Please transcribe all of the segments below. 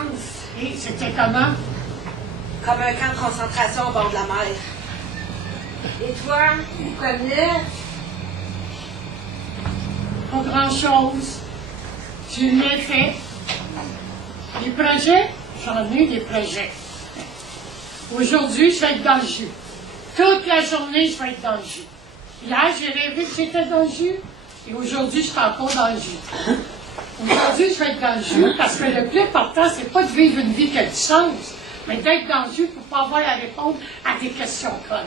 France. Et c'était comment? Comme un camp de concentration au bord de la mer. Et toi, tu connais? Pas grand-chose. J'ai rien fait. Les projets? J'en ai des projets. Aujourd'hui, je vais être dans le jus. Toute la journée, je vais être dans le jus. Hier, j'ai rêvé que j'étais dans le jus. Et aujourd'hui, je suis encore dans le jus. Aujourd'hui, je vais être dans le jus parce que le plus important, c'est pas de vivre une vie qui a du sens, mais d'être dans le jus pour pas avoir à répondre à des questions connes.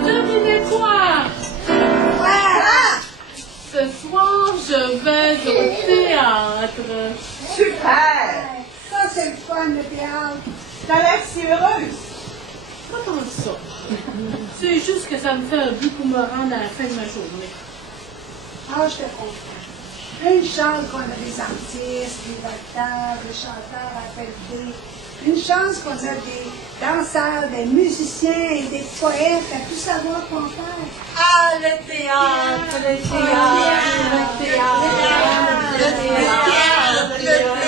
Devinez quoi? Ce soir, je vais au théâtre. Super! Ça, c'est le fun, le théâtre. T'as l'air si heureuse. Pas tant que ça. C'est juste que ça me fait un but pour me rendre à la fin de ma journée. Ah, je te comprends. Une chance qu'on a des artistes, des acteurs, des chanteurs à pelleter. Une chance qu'on a des danseurs, des musiciens et des poètes à tout savoir quoi faire. Ah, le théâtre, le théâtre, le théâtre, le théâtre, le théâtre.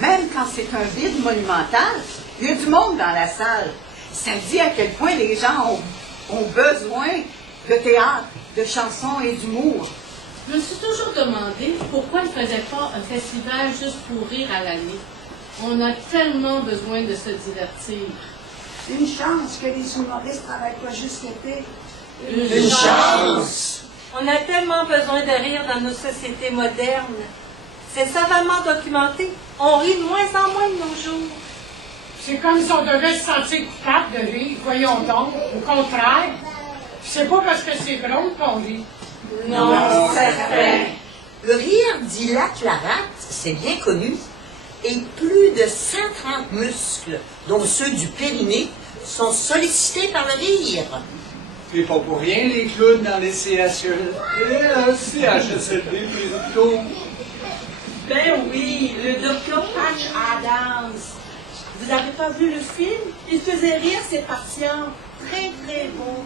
Même quand c'est un vide monumental, il y a du monde dans la salle. Ça dit à quel point les gens ont besoin de théâtre, de chansons et d'humour. Je me suis toujours demandé pourquoi ils ne faisaient pas un festival juste pour rire à l'année. On a tellement besoin de se divertir. Une chance que les humoristes ne travaillent pas juste l'été. Une chance! On a tellement besoin de rire dans nos sociétés modernes. C'est savamment documenté. On rit de moins en moins de nos jours. C'est comme si on devait se sentir coupable de rire. Voyons donc, au contraire. C'est pas parce que c'est drôle qu'on rit. Non, c'est vrai. Le rire dilate la rate, c'est bien connu, et plus de 130 muscles, dont ceux du périnée, sont sollicités par le rire. Et pas pour rien les clowns dans les CHSLD plutôt. Ben oui, le docteur Patch Adams. Vous n'avez pas vu le film? Il faisait rire ses patients. Très, très beau.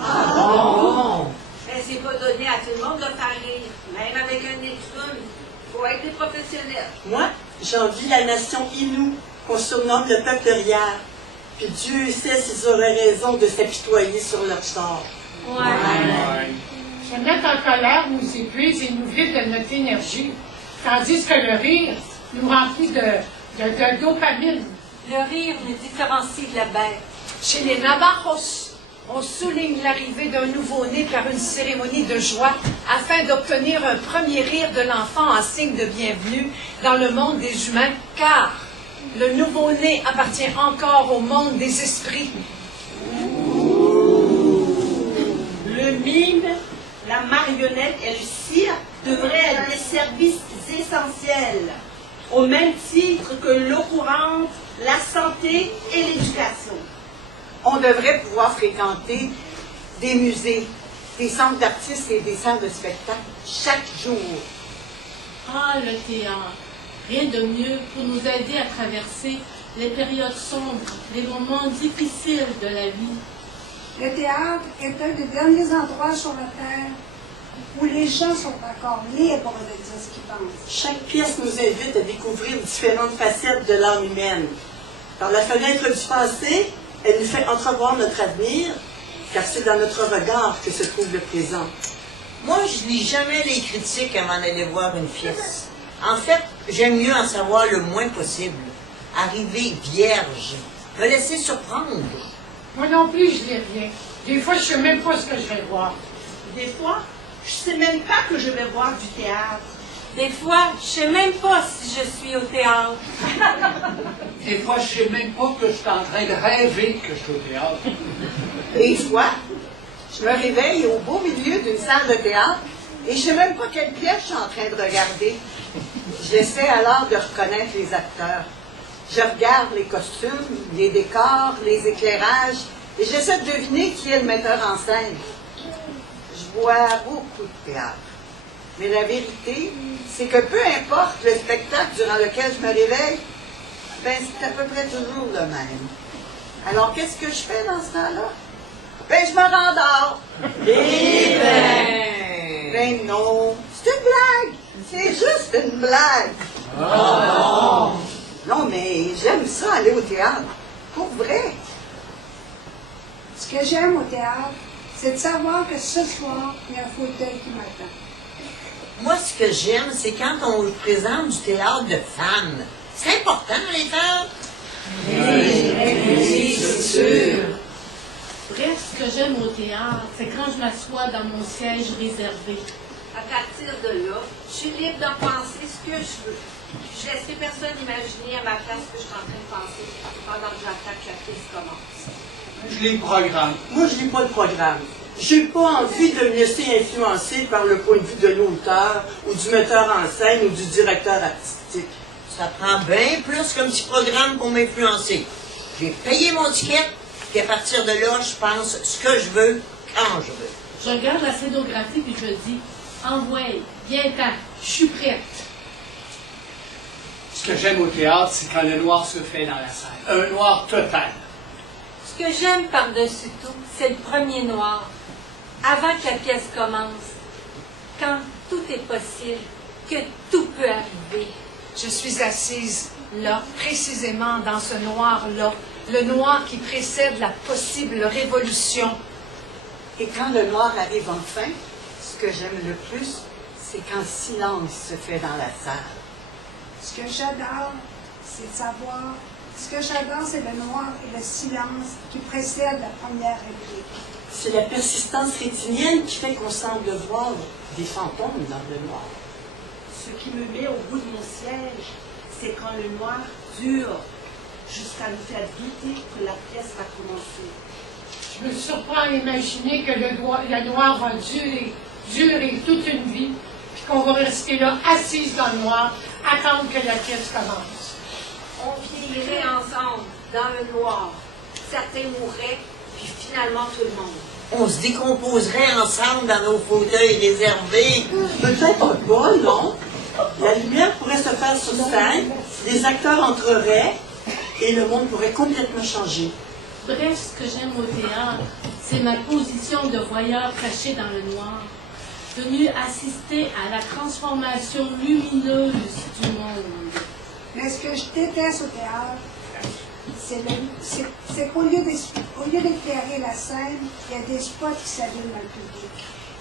Ah bon? Mais c'est pas donné à tout le monde de faire rire. Même avec un étude, il faut être des professionnels. Moi, j'envie la nation Innu, qu'on surnomme le peuple de Rière. Puis Dieu sait s'ils auraient raison de s'apitoyer sur leur sort. Ouais. Se mettre en colère nous épuise et nous vide de notre énergie. Tandis que le rire nous remplit de dopamine. Le rire nous différencie de la bête. Chez les Navajos, on souligne l'arrivée d'un nouveau-né par une cérémonie de joie afin d'obtenir un premier rire de l'enfant en signe de bienvenue dans le monde des humains, car le nouveau-né appartient encore au monde des esprits. Le mime, la marionnette et le cirque devraient être des services essentiels, au même titre que l'eau courante, la santé et l'éducation. On devrait pouvoir fréquenter des musées, des centres d'artistes et des salles de spectacle chaque jour. Ah, le théâtre! Rien de mieux pour nous aider à traverser les périodes sombres, les moments difficiles de la vie. Le théâtre est un des derniers endroits sur la Terre où les gens sont encore libres de dire ce qu'ils pensent. Chaque pièce nous invite à découvrir différentes facettes de l'âme humaine. Par la fenêtre du passé, elle nous fait entrevoir notre avenir, car c'est dans notre regard que se trouve le présent. Moi, je lis jamais les critiques avant d'aller voir une pièce. En fait, j'aime mieux en savoir le moins possible. Arriver vierge, me laisser surprendre. Moi non plus, je lis rien. Des fois, je sais même pas ce que je vais voir. Des fois, je sais même pas que je vais voir du théâtre. Des fois, je sais même pas si je suis au théâtre. Des fois, je sais même pas que je suis en train de rêver que je suis au théâtre. Des fois, je me réveille au beau milieu d'une salle de théâtre et je sais même pas quelle pièce je suis en train de regarder. J'essaie alors de reconnaître les acteurs. Je regarde les costumes, les décors, les éclairages, et j'essaie de deviner qui est le metteur en scène. Je vois beaucoup de théâtre. Mais la vérité, c'est que peu importe le spectacle durant lequel je me réveille, ben c'est à peu près toujours le même. Alors qu'est-ce que je fais dans ce temps-là? Ben je me rendors. Et ben non, c'est une blague. C'est juste une blague. Oh. Non, mais j'aime ça aller au théâtre. Pour vrai. Ce que j'aime au théâtre, c'est de savoir que ce soir, il y a un fauteuil qui m'attend. Moi, ce que j'aime, c'est quand on présente du théâtre de femmes. C'est important, les femmes. Oui, c'est sûr. Bref, ce que j'aime au théâtre, c'est quand je m'assois dans mon siège réservé. À partir de là, je suis libre de penser ce que je veux. Je laisserai personne imaginer à ma place ce que je suis en train de penser pendant que j'attends que la pièce commence. Je les programme. Moi, je n'ai pas de programme. J'ai pas envie de me laisser influencer par le point de vue de l'auteur, ou du metteur en scène, ou du directeur artistique. Ça prend bien plus qu'un petit programme pour m'influencer. J'ai payé mon ticket, puis à partir de là, je pense ce que je veux, quand je veux. Je regarde la scénographie puis je dis « Envoie, viens-t'en, je suis prête ». Ce que j'aime au théâtre, c'est quand le noir se fait dans la salle. Un noir total. Ce que j'aime par-dessus tout, c'est le premier noir. Avant que la pièce commence. Quand tout est possible, que tout peut arriver. Je suis assise là, précisément dans ce noir-là, le noir qui précède la possible révolution. Et quand le noir arrive enfin, ce que j'aime le plus, c'est quand le silence se fait dans la salle. Ce que j'adore, c'est de savoir. Ce que j'adore, c'est le noir et le silence qui précèdent la première réplique. C'est la persistance rétinienne qui fait qu'on semble voir des fantômes dans le noir. Ce qui me met au bout de mon siège, c'est quand le noir dure jusqu'à nous faire douter que la pièce va commencer. Je me surprends à imaginer que le noir va durer toute une vie, puis qu'on va rester là, assise dans le noir, attendre que la pièce commence. On vieillirait ensemble, dans le noir. Certains mourraient, puis finalement tout le monde. On se décomposerait ensemble dans nos fauteuils réservés. Peut-être pas, non. La lumière pourrait se faire sur scène, les acteurs entreraient, et le monde pourrait complètement changer. Bref, ce que j'aime au théâtre, c'est ma position de voyeur caché dans le noir, venu assister à la transformation lumineuse du monde. Mais ce que je déteste au théâtre, c'est qu'au lieu d'éclairer la scène, il y a des spots qui s'allument dans le public.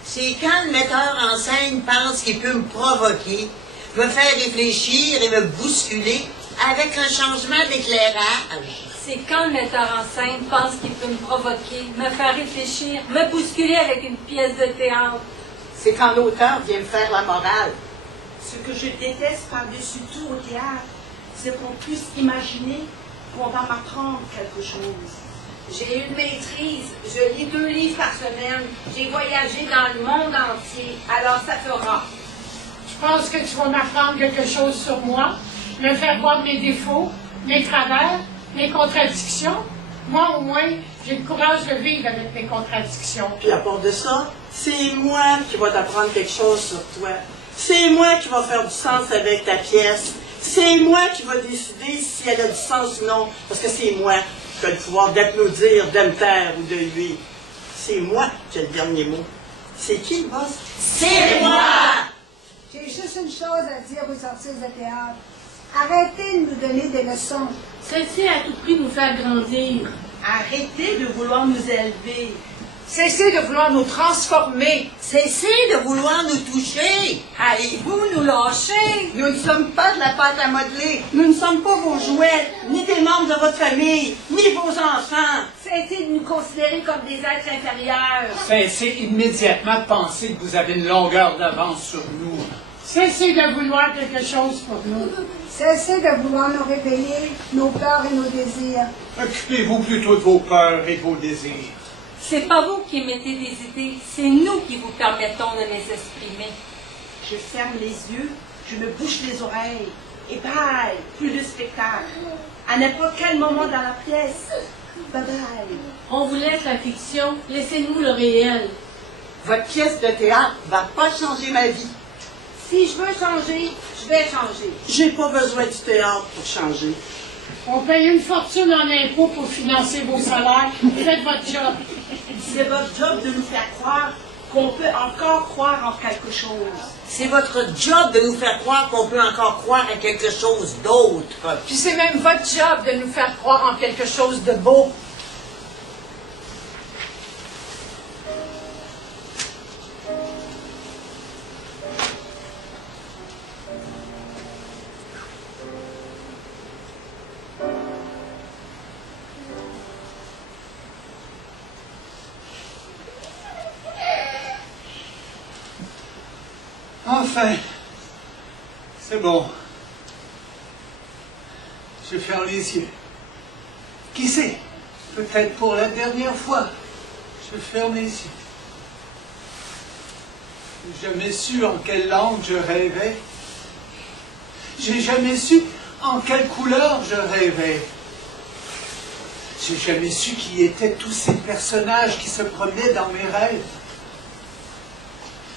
C'est quand le metteur en scène pense qu'il peut me provoquer, me faire réfléchir et me bousculer avec un changement d'éclairage. C'est quand le metteur en scène pense qu'il peut me provoquer, me faire réfléchir, me bousculer avec une pièce de théâtre. C'est quand l'auteur vient me faire la morale. Ce que je déteste par-dessus tout au théâtre, c'est qu'on puisse imaginer qu'on va m'apprendre quelque chose. J'ai une maîtrise, je lis 2 livres par semaine, j'ai voyagé dans le monde entier, alors ça fera. Je pense que tu vas m'apprendre quelque chose sur moi, me faire voir mes défauts, mes travers, mes contradictions. Moi, au moins, j'ai le courage de vivre avec mes contradictions. Puis à part de ça, c'est moi qui va t'apprendre quelque chose sur toi. C'est moi qui va faire du sens avec ta pièce. C'est moi qui va décider si elle a du sens ou non. Parce que c'est moi qui ai le pouvoir d'applaudir, de me taire ou de lui. C'est moi qui ai le dernier mot. C'est qui le boss? C'est moi! J'ai juste une chose à dire aux artistes de théâtre. Arrêtez de nous donner des leçons. Celle-ci a à tout prix nous faire grandir. Arrêtez de vouloir nous élever. Cessez de vouloir nous transformer. Cessez de vouloir nous toucher. Allez-vous nous lâcher? Nous ne sommes pas de la pâte à modeler. Nous ne sommes pas vos jouets, ni des membres de votre famille, ni vos enfants. Cessez de nous considérer comme des êtres inférieurs. Cessez immédiatement de penser que vous avez une longueur d'avance sur nous. Cessez de vouloir quelque chose pour nous. Cessez de vouloir nous réveiller nos peurs et nos désirs. Occupez-vous plutôt de vos peurs et de vos désirs. C'est pas vous qui émettez des idées, c'est nous qui vous permettons de les exprimer. Je ferme les yeux, je me bouche les oreilles, et bye, plus de spectacle. à n'importe quel moment dans la pièce. Bye bye. On vous laisse la fiction, laissez-nous le réel. Votre pièce de théâtre va pas changer ma vie. Si je veux changer, je vais changer. J'ai pas besoin du théâtre pour changer. On paye une fortune en impôts pour financer vos salaires. Faites votre job. C'est votre job de nous faire croire qu'on peut encore croire en quelque chose. C'est votre job de nous faire croire qu'on peut encore croire à quelque chose d'autre. Puis c'est même votre job de nous faire croire en quelque chose de beau. Enfin, c'est bon. Je ferme les yeux. Qui sait? Peut-être pour la dernière fois. Je ferme les yeux. J'ai jamais su en quelle langue je rêvais. J'ai jamais su en quelle couleur je rêvais. J'ai jamais su qui étaient tous ces personnages qui se promenaient dans mes rêves.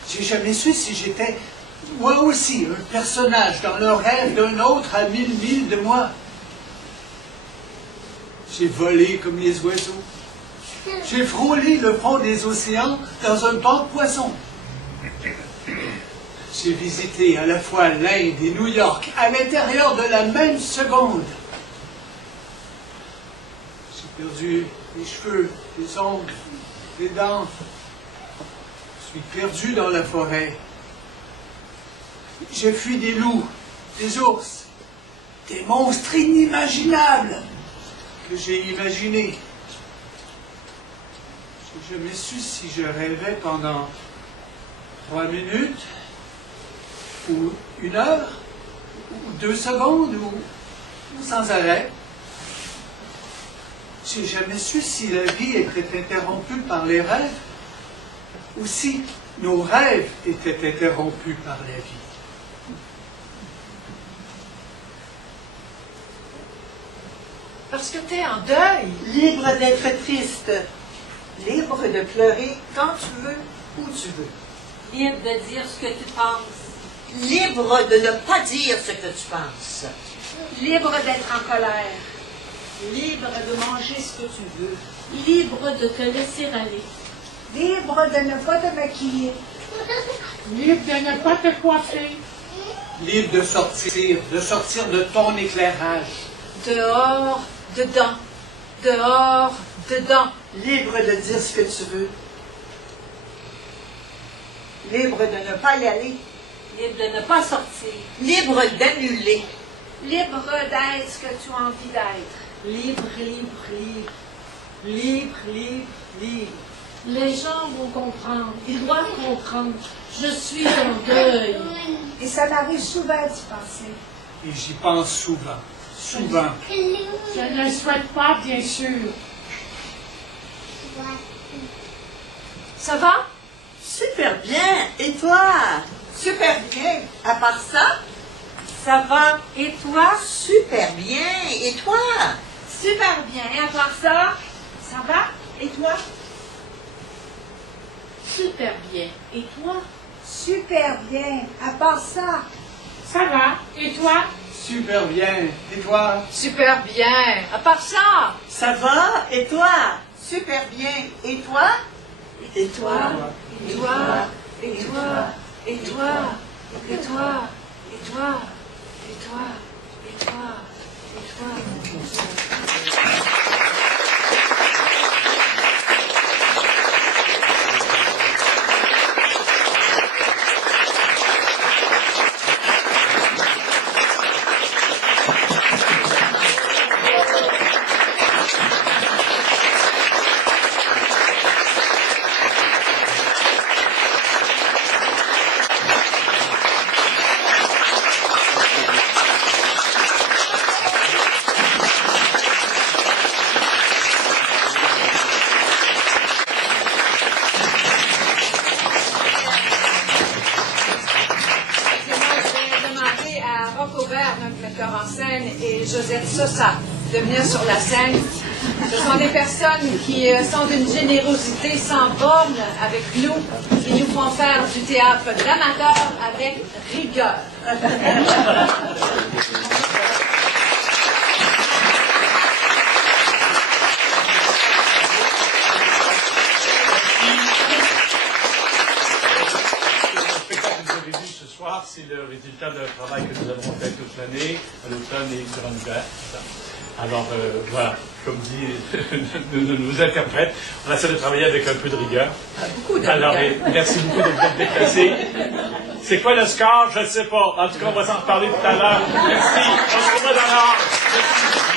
J'ai jamais su si j'étais, moi aussi, un personnage dans le rêve d'un autre à 1000 milles de moi. J'ai volé comme les oiseaux. J'ai frôlé le fond des océans dans un banc de poissons. J'ai visité à la fois l'Inde et New York à l'intérieur de la même seconde. J'ai perdu les cheveux, les ongles, les dents. Je suis perdu dans la forêt. J'ai fui des loups, des ours, des monstres inimaginables que j'ai imaginés. J'ai jamais su si je rêvais pendant 3 minutes, ou 1 heure, ou 2 secondes, ou sans arrêt. J'ai jamais su si la vie était interrompue par les rêves, ou si nos rêves étaient interrompus par la vie. Parce que t'es en deuil. Libre d'être triste. Libre de pleurer quand tu veux, où tu veux. Libre de dire ce que tu penses. Libre de ne pas dire ce que tu penses. Libre d'être en colère. Libre de manger ce que tu veux. Libre de te laisser aller. Libre de ne pas te maquiller. Libre de ne pas te coiffer. Libre de sortir de ton éclairage. Dehors, dedans. Dehors, dedans. Libre de dire ce que tu veux. Libre de ne pas y aller. Libre de ne pas sortir. Libre d'annuler. Libre d'être ce que tu as envie d'être. Libre, libre, libre. Libre, libre, libre. Les gens vont comprendre. Ils doivent comprendre. Je suis en deuil. Et ça m'arrive souvent d'y penser. Et j'y pense souvent. Souvent. Je ne le souhaite pas, bien sûr. Ça va? Super bien. Et toi? Super bien. À part ça? Ça va? Et toi? Super bien. Et toi? Super bien. À part ça, ça va? Et toi? Super bien. Et toi? Super bien. À part ça, Ça va? Et toi? Super bien. Et toi? Super bien. À part ça, Ça va? Et toi? Super bien. Et toi? Et toi? et toi, et toi, et toi, et toi, et toi, et toi, et toi, et toi. Je vais demander à Roch Aubert, notre metteur en scène, et Josette Sosa de venir sur la scène. Ce sont des personnes qui sont d'une générosité sans borne avec nous, qui nous font faire du théâtre d'amateur avec rigueur. C'est le résultat d'un travail que nous avons fait toute l'année, à l'automne et durant l'hiver. Alors, voilà, comme dit nos interprètes, on essaie de travailler avec un peu de rigueur. Alors, merci beaucoup de vous être déplacés. C'est quoi le score? Je ne sais pas. En tout cas, on va s'en reparler tout à l'heure. Merci. On se revoit dans l'heure.